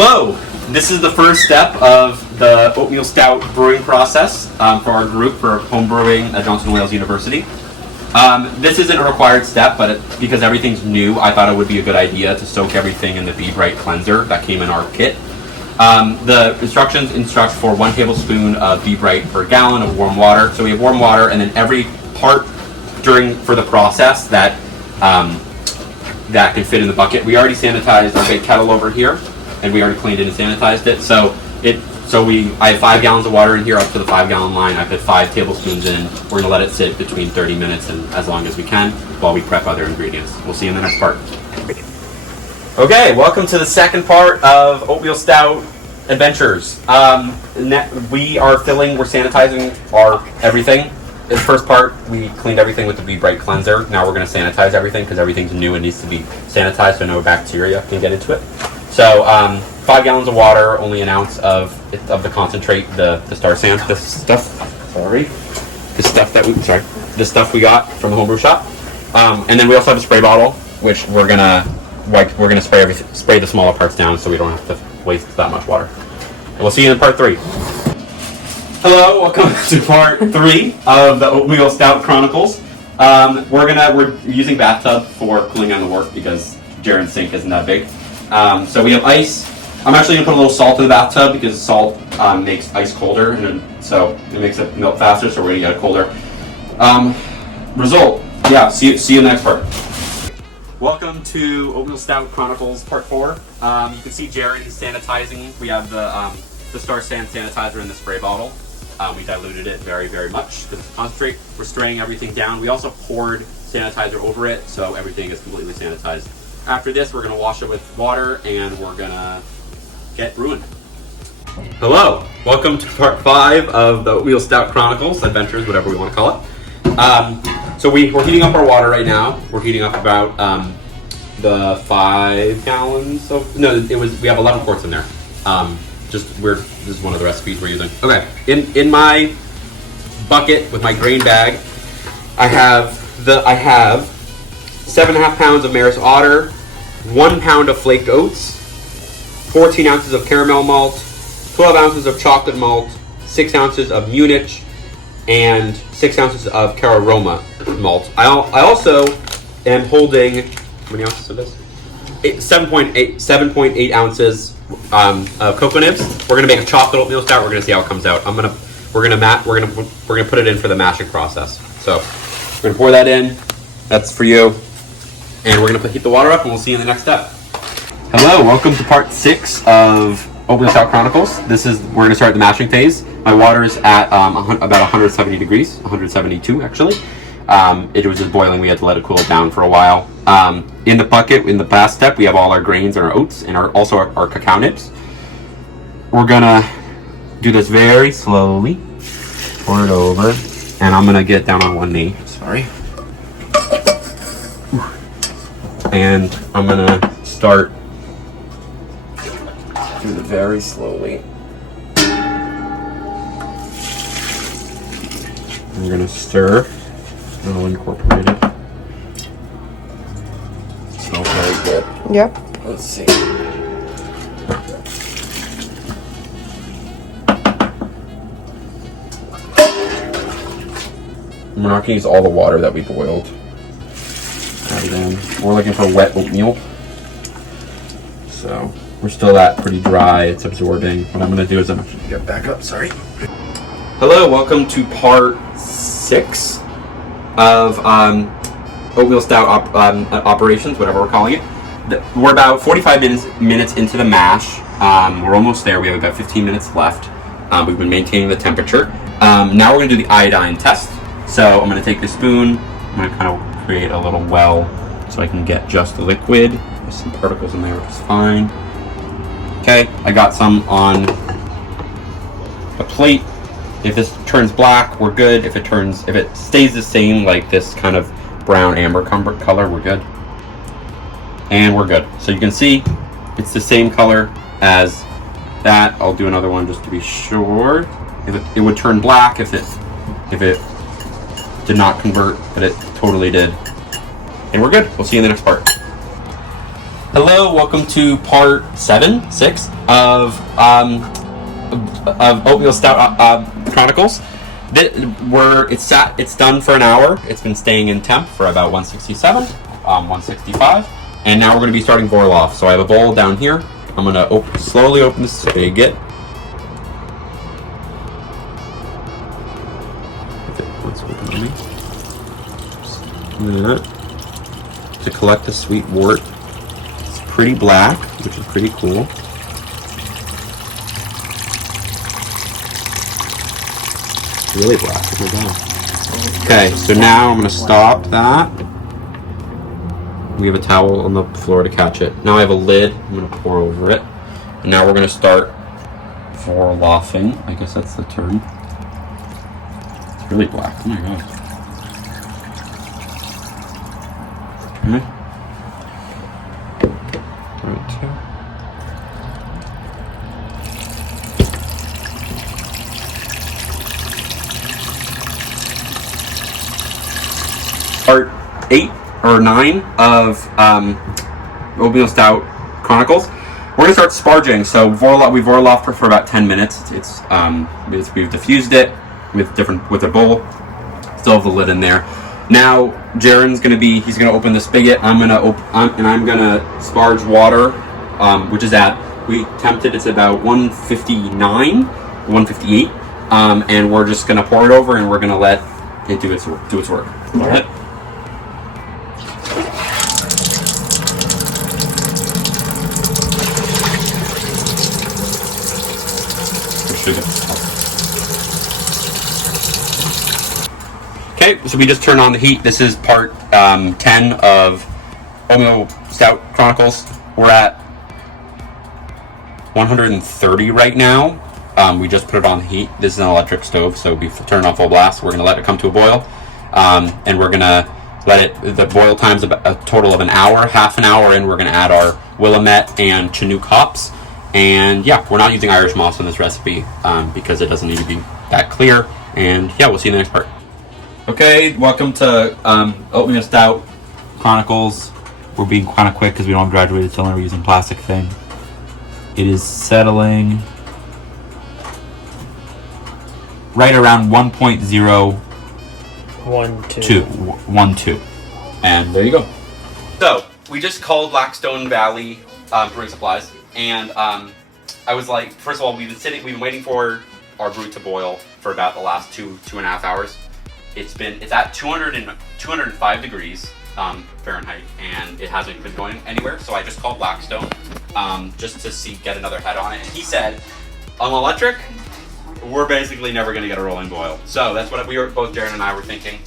Hello! This is the first step of the Oatmeal Stout brewing process for our group for home brewing at Johnson & Wales University. This isn't a required step, but because everything's new, I thought it would be a good idea to soak everything in the Be Bright cleanser that came in our kit. The instructions instruct for 1 tablespoon of Be Bright per gallon of warm water. So we have warm water, and then every part for the process that can fit in the bucket. We already sanitized our big kettle over here, and we already cleaned it and sanitized it. I have 5 gallons of water in here up to the 5-gallon line. I put 5 tablespoons in. We're gonna let it sit between 30 minutes and as long as we can while we prep other ingredients. We'll see you in the next part. Okay, welcome to the second part of Oatmeal Stout Adventures. We're sanitizing our everything. In the first part, we cleaned everything with the Be Bright cleanser. Now we're gonna sanitize everything because everything's new and needs to be sanitized so no bacteria can get into it. So 5 gallons of water, only an ounce of the concentrate, the Star San, the stuff we got from the homebrew shop. And then we also have a spray bottle, which we're gonna spray the smaller parts down so we don't have to waste that much water. And we'll see you in part 3. Hello, welcome to part 3 of the Oatmeal Stout Chronicles. We're using bathtub for cooling down the wort because Jaren's sink isn't that big. So we have ice. I'm actually going to put a little salt in the bathtub because salt makes ice colder, and so it makes it melt faster, so we're going to get it colder. Result, yeah, see you in the next part. Welcome to Oatmeal Stout Chronicles Part 4. You can see Jaren is sanitizing. We have the Star San sanitizer in the spray bottle. We diluted it very, very much because it's concentrate. We're spraying everything down. We also poured sanitizer over it, so everything is completely sanitized. After this, we're going to wash it with water, and we're going to get brewing. Hello, welcome to part 5 of the Oatmeal Stout Chronicles, Adventures, whatever we want to call it. So we're heating up our water right now. We're heating up about the 5 gallons of, we have 11 quarts in there. This is one of the recipes we're using. Okay, in my bucket with my grain bag, I have 7.5 pounds of Maris Otter, 1 pound of flaked oats, 14 ounces of caramel malt, 12 ounces of chocolate malt, 6 ounces of Munich, and 6 ounces of Cararoma malt. I also am holding, how many ounces of this? 7.8 ounces of cocoa nibs. We're gonna make a chocolate oatmeal stout. We're gonna see how it comes out. We're gonna put it in for the mashing process. So we're gonna pour that in. That's for you. And we're gonna heat the water up, and we'll see you in the next step. Hello, welcome to part 6 of Oatmeal Stout Chronicles. We're gonna start the mashing phase. My water is at about 170 degrees, 172 actually. It was just boiling. We had to let it cool down for a while. In the bucket, in the last step, we have all our grains and our oats, and also our cacao nibs. We're gonna do this very slowly. Pour it over, and I'm gonna get down on one knee. Sorry. And I'm gonna start do it very slowly. I'm gonna stir. I'll incorporate it. It smells very good. Yep. Let's see. We're not gonna use all the water that we boiled. Add it in. We're looking for wet oatmeal. So we're still pretty dry. It's absorbing. What I'm gonna do is I'm gonna get back up. Sorry. Hello, welcome to part 6 of Oatmeal Stout operations, whatever we're calling it. We're about 45 minutes into the mash. We're almost there. We have about 15 minutes left. We've been maintaining the temperature. Now we're going to do the iodine test. So I'm going to take the spoon. I'm going to kind of create a little well so I can get just the liquid. There's some particles in there, which is fine. Okay, I got some on a plate. If this turns black, we're good. If it stays the same, like this kind of brown amber color, we're good. And we're good. So you can see it's the same color as that. I'll do another one just to be sure. It would turn black if it did not convert, but it totally did. And we're good. We'll see you in the next part. Hello, welcome to part 6 of Oatmeal Stout Chronicles. It's done for an hour. It's been staying in temp for about 167, 165, and now we're going to be starting boil off. So I have a bowl down here. I'm going to slowly open the spigot. To collect the sweet wort. It's pretty black, which is pretty cool. It's really black. Oh my god. Okay, so now I'm gonna stop that. We have a towel on the floor to catch it. Now I have a lid. I'm gonna pour over it, and now we're gonna start vorloffing. I guess that's the term. It's really black. Oh my god. Okay. Part 8 or 9 of Oatmeal Stout Chronicles. We're gonna start sparging. So we vorloff for about 10 minutes. We've diffused it with a bowl. Still have the lid in there. Now Jaren's he's gonna open the spigot. I'm gonna sparge water, which is we tempted it's about 159, 158, and we're just gonna pour it over and we're gonna let it do its work. All right. Okay, so we just turned on the heat. This is part 10 of Oatmeal Stout Chronicles. We're at 130 right now. We just put it on the heat. This is an electric stove, so we've turned it on full blast. We're going to let it come to a boil, and we're going to the boil time's about a total of an hour, half an hour, and we're going to add our Willamette and Chinook hops. And yeah, we're not using Irish moss in this recipe because it doesn't need to be that clear. And yeah, we'll see you in the next part. Okay, welcome to Oatmeal Stout Chronicles. We're being kind of quick because we don't have graduated cylinder. We're using plastic thing. It is settling right around 1.012. And there you go. So, we just called Blackstone Valley Brewing Supplies. And I was like, first of all, we've been waiting for our brew to boil for about the last two and a half hours. It's at 205 degrees Fahrenheit, and it hasn't been going anywhere. So I just called Blackstone just to get another head on it. And he said, on electric, we're basically never going to get a rolling boil. So that's what both Jaren and I were thinking.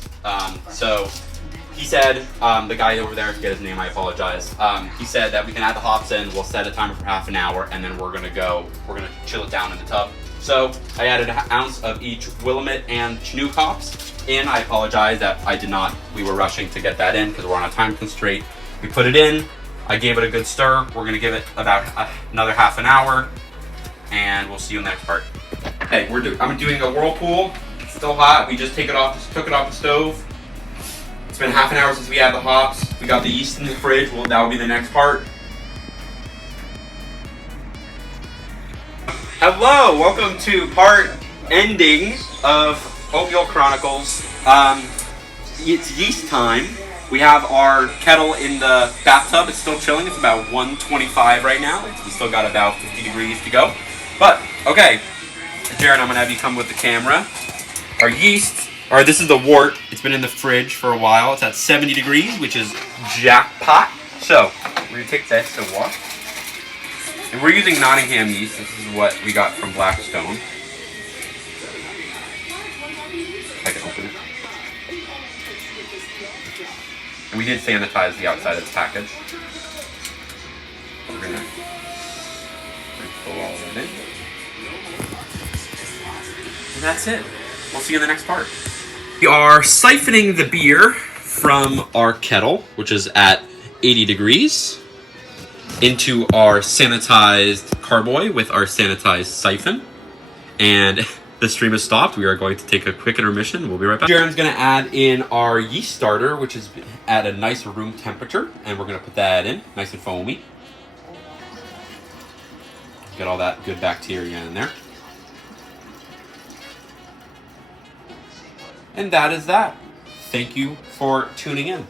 So he said, the guy over there, I forget his name, I apologize. He said that we can add the hops in, we'll set a timer for half an hour, and then we're gonna chill it down in the tub. So I added an ounce of each Willamette and Chinook hops in. I apologize that we were rushing to get that in because we're on a time constraint. We put it in, I gave it a good stir. We're gonna give it about another half an hour, and we'll see you in the next part. Okay, I'm doing a whirlpool. It's still hot. We just took it off the stove. It's been half an hour since we had the hops. We got the yeast in the fridge. That will be the next part. Hello, welcome to part ending of Oatmeal Chronicles. It's yeast time. We have our kettle in the bathtub. It's still chilling. It's about 125 right now. We still got about 50 degrees to go. But, okay. Jaren, I'm going to have you come with the camera. Our yeast, this is the wort. It's been in the fridge for a while. It's at 70 degrees, which is jackpot. So, we're going to take this and wash. And we're using Nottingham yeast. This is what we got from Blackstone. I can open it. And we did sanitize the outside of the package. We're going to pull all of it in. And that's it. We'll see you in the next part. We are siphoning the beer from our kettle, which is at 80 degrees, into our sanitized carboy with our sanitized siphon. And the stream has stopped. We are going to take a quick intermission. We'll be right back. Jaren's going to add in our yeast starter, which is at a nice room temperature. And we're going to put that in, nice and foamy. Get all that good bacteria in there. And that is that. Thank you for tuning in.